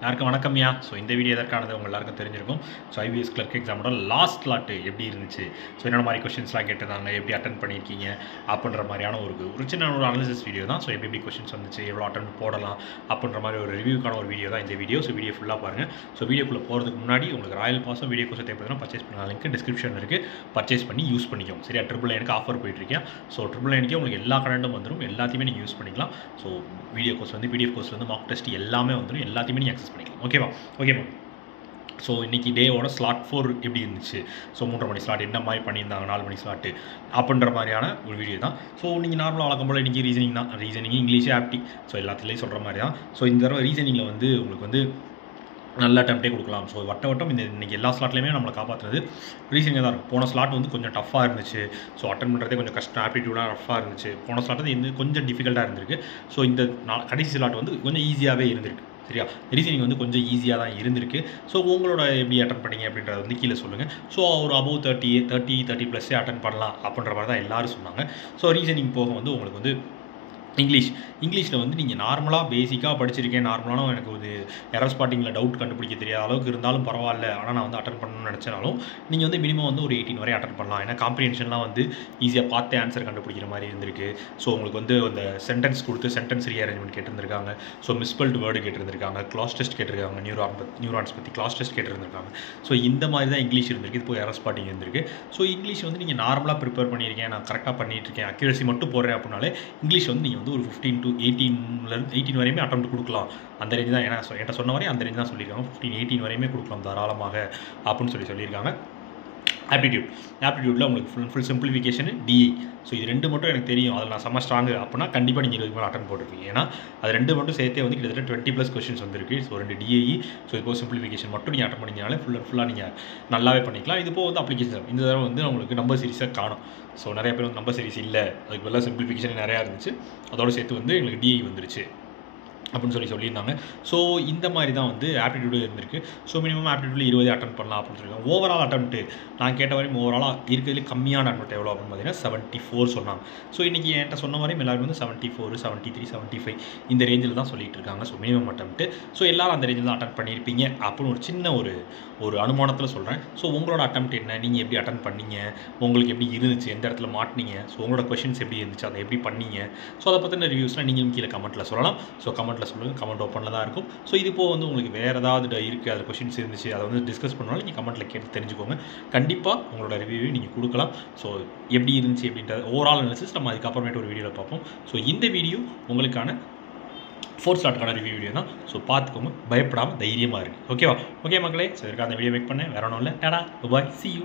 யாருக்கும் வணக்கம்யா. ஸோ இந்த வீடியோ எதற்கானது உங்கள் எல்லாருக்கும் தெரிஞ்சிருக்கும். ஸோ ஐபிஎஸ் கிளர்க் எக்ஸாமோட லாஸ்ட் ஸ்லாட்டு எப்படி இருந்துச்சு, ஸோ என்னென்ன மாதிரி கொஸ்டின்ஸ்லாம் கேட்டிருந்தாங்க, எப்படி அட்டன் பண்ணியிருக்கீங்க அப்படின்ற மாதிரியான ஒரு சின்ன ஒரு அனாலிசிஸ் வீடியோ தான். ஸோ எப்படி கொஸ்டின்ஸ் வந்துச்சு, எவ்வளோ அட்டன் போடலாம் அப்படின்ற மாதிரி ஒரு ரிவ்யூக்கான ஒரு வீடியோ தான் இந்த வீடியோ. ஸோ வீடியோ ஃபுல்லாக பாருங்கள். ஸோ வீடியோக்குள்ளே போகிறதுக்கு முன்னாடி உங்களுக்கு ராயல் பாஸும் வீடியோ கோர்ஸ் தேவைப்படுதுன்னா பர்ச்சேஸ் பண்ண லிங்க் டிஸ்கிரிப்ஷன் இருக்குது. பர்ச்சேஸ் பண்ணி யூஸ் பண்ணிக்கோங்க. சரியா, NNNக்கு ஆஃபர் போயிட்டுருக்கேன். ஸோ NNNக்கு உங்களுக்கு எல்லா கண்டென்ட்டும் வந்துடும், எல்லாத்தையுமே நீங்கள் யூஸ் பண்ணிக்கலாம். ஸோ வீடியோ கோர்ஸ் வந்து பிடிஎஃப் கோர்ஸ் வந்து மார்க் டெஸ்ட் எல்லாமே வந்துடும், எல்லாத்தையுமே நீங்கள் அக்சஸ் பண்ணிக்கலாம். ஓகேவா? ஓகேம்மா. ஸோ இன்றைக்கி டேவோட ஸ்லாட் 4 எப்படி இருந்துச்சு, ஸோ 3:30 மணி ஸ்லாட் என்ன மாதிரி பண்ணியிருந்தாங்க, 4 மணி ஸ்லாட்டு அப்படின்ற மாதிரியான ஒரு வீடியோ தான். ஸோ நீங்கள் நார்மலாக வழக்கம் போல் இன்றைக்கி ரீசனிங் தான். ரீசனிங், இங்கிலீஷ், ஆப்டி, ஸோ எல்லாத்துலேயும் சொல்கிற மாதிரி தான். ஸோ இந்த தடவை ரீசனிங்கில் வந்து உங்களுக்கு வந்து நல்ல அட்டெம்ப்டே கொடுக்கலாம். ஸோ வட்டம் இன்றைக்கி எல்லா ஸ்லாட்லேயுமே நம்மளை காப்பாற்றுறது ரீசனிங்காக தான் இருக்கும். போன ஸ்லாட் வந்து கொஞ்சம் டஃப்பாக இருந்துச்சு. ஸோ அட்டன் பண்ணுறதே கொஞ்சம் கஷ்டம், ஆப்டிடியூடாக ரஃபாக இருந்துச்சு. போன ஸ்லாட் வந்து இன்னும் கொஞ்சம் டிஃபிகல்ட்டாக இருந்திருக்கு. ஸோ இந்த கடைசி ஸ்லாட் வந்து கொஞ்சம் ஈஸியாகவே இருந்திருக்கு. சரியா, ரீசனிங் வந்து கொஞ்சம் ஈஸியாக தான் இருந்திருக்கு. ஸோ உங்களோட எப்படி அட்டன் பண்ணீங்க அப்படின்றத வந்து கீழே சொல்லுங்கள். ஸோ ஒரு அபவ் 30+ அட்டன் பண்ணலாம் அப்படின்ற மாதிரி தான் எல்லோரும் சொன்னாங்க. ஸோ ரீசனிங் போக வந்து உங்களுக்கு வந்து இங்கிலீஷில் வந்து நீங்கள் நார்மலாக பேசிக்காக படிச்சிருக்கேன், நார்மலான எனக்கு ஒரு எரர் ஸ்பாட்டிங்கில் டவுட் கண்டுபிடிக்க தெரியாத அளவுக்கு இருந்தாலும் பரவாயில்ல, ஆனால் நான் வந்து அட்டன் பண்ணணும்னு நினச்சாலும் நீங்கள் வந்து மினிமம் வந்து ஒரு 18 வரை அட்டன் பண்ணலாம். ஏன்னா காம்ப்ரிஹென்ஷன்லாம் வந்து ஈஸியாக பார்த்து ஆன்சர் கண்டுபிடிக்கிற மாதிரி இருந்திருக்கு. ஸோ உங்களுக்கு வந்து அந்த சென்டென்ஸ் கொடுத்து சென்டென்ஸ் ரீஅரேஞ்ச்மெண்ட் கேட்டிருந்திருக்காங்க. ஸோ மிஸ்பெல்ட் வேர்டு கேட்டிருந்திருக்காங்க, கிளாஸ் டெஸ்ட் கேட்டிருக்காங்க, நியூரான்ஸ் பற்றி கிளாஸ் டெஸ்ட் கேட்டிருந்திருக்காங்க. ஸோ இந்த மாதிரி தான் இங்கிலீஷ் இருந்திருக்கு. இது போய் எரர் ஸ்பாட்டிங் இருந்திருக்கு. ஸோ இங்கிலீஷ் வந்து நீங்கள் நார்மலாக ப்ரிப்பேர் பண்ணியிருக்கேன், நான் கரெக்டாக பண்ணிட்டு இருக்கேன், அக்யூரசி மட்டும் போடுறேன் அப்படின்னாலே இங்கிலீஷ் வந்து நீங்கள் வந்து ஒரு 15 to 18 வரையுமே அட்டெம்ப்ட் கொடுக்கலாம். அந்த ரேஞ்ச் தான். ஏன்னா என்கிட்ட சொன்ன வரையும் அந்த ரேஞ்ச் தான் சொல்லியிருக்காங்க. 15-18 வரையுமே கொடுக்கலாம் தாராளமாக அப்படின்னு சொல்லியிருக்காங்க. ஆப்டிடியூடில் உங்களுக்கு ஃபுல் சிம்பிளிஃபிகேஷன், டிஇ. ஸோ இது ரெண்டு மட்டும் எனக்கு தெரியும், அதில் நான் செம்ம ஸ்ட்ராங்கு அப்படின்னா கண்டிப்பாக நீங்கள் 20 மேலே அட்டன் போட்டிருப்பீங்க. ஏன்னா அது ரெண்டு மட்டும் சேர்த்தே வந்து கிட்டத்தட்ட 20+ கொஸ்டின்ஸ் வந்துருக்கு. ஸோ 2 டிஏஇ, ஸோ இது போக சிம்பிளிஃபிகேஷன் மட்டும் நீங்கள் அட்டன் பண்ணிங்கனாலே ஃபுல்லாக நீங்கள் நல்லாவே பண்ணிக்கலாம். இது போக வந்து அப்ளிகேஷன் இந்த தடவை வந்து உங்களுக்கு நம்பர் சீரிஸாக காணும். ஸோ நிறைய பேர் வந்து நம்பர் சீரிஸ் இல்லை, அதுக்கு பதிலாக சிம்பிளிஃபிகேஷன் நிறையா இருந்துச்சு, அதோடு சேர்த்து வந்து எங்களுக்கு டிஐ வந்துருச்சு அப்படின்னு சொல்லியிருந்தாங்க. ஸோ இந்த மாதிரி தான் வந்து ஆப்டிடியூடு இருந்திருக்கு. ஸோ மினிமம் ஆப்டிடியூடில் 20 அட்டன் பண்ணலாம் அப்படின்னு சொல்லியிருக்காங்க. ஓவரால் அட்டெம்ப்ட்டு நான் கேட்ட வரையும் ஓவராலாக இருக்கிறதுலே கம்மியான அட்டெம்ப்ட் எவ்வளோ அப்படின்னு பார்த்தீங்கன்னா 74 சொன்னாங்க. ஸோ இன்றைக்கி என்கிட்ட சொன்ன வரையும் எல்லாருமே வந்து 74, 73, 75 இந்த ரேஞ்சில் தான் சொல்லிட்டு இருக்காங்க. So minimum attempt. ஸோ எல்லோரும் அந்த ரேஞ்சில் தான் அட்டன் பண்ணியிருப்பீங்க அப்படின்னு ஒரு சின்ன ஒரு அனுமானத்தில் சொல்கிறேன். ஸோ உங்களோட அட்டெம்ப்ட் என்ன, நீங்கள் எப்படி அட்டன் பண்ணீங்க, உங்களுக்கு எப்படி இருந்துச்சு, எந்த இடத்துல மாட்டினீங்க, ஸோ உங்களோட கொஷின்ஸ் எப்படி இருந்துச்சு, அதை எப்படி பண்ணீங்க, ஸோ அதை பற்றின ரிவ்யூஸ்லாம் நீங்களும் கீழே கமெண்ட்டில் சொல்லலாம். ஸோ கமெண்ட்டில் சொல்லுங்கள், கமெண்ட் ஓப்பனில் தான் இருக்கும். ஸோ இது போக வந்து உங்களுக்கு வேறு ஏதாவது இருக்குது, அதில் கொஷின்ஸ் இருந்துச்சு, அதை வந்து டிஸ்கஸ் பண்ணாலும் நீங்கள் கமெண்ட்டில் கேட்டு தெரிஞ்சுக்கோங்க. கண்டிப்பாக உங்களோட ரிவ்யூவை நீங்கள் கொடுக்கலாம். ஸோ எப்படி இருந்துச்சு அப்படின்றது ஓவரால் அனாலிசிஸ் நம்ம அதுக்கப்புறமேட்டு ஒரு வீடியோவில் பார்ப்போம். ஸோ இந்த வீடியோ உங்களுக்கான 4th ஸ்லாட்டுக்கான ரிவ்யூ வீடியோ தான். ஸோ பார்த்துக்கோங்க, பயப்படாமல் தைரியமாக இருக்குது. ஓகேவா? ஓகே மக்களே, ஸோ இருக்க அந்த வீடியோ மேக் பண்ணேன், வேறு ஒன்றும் இல்லை. டாடா, பாய், see you.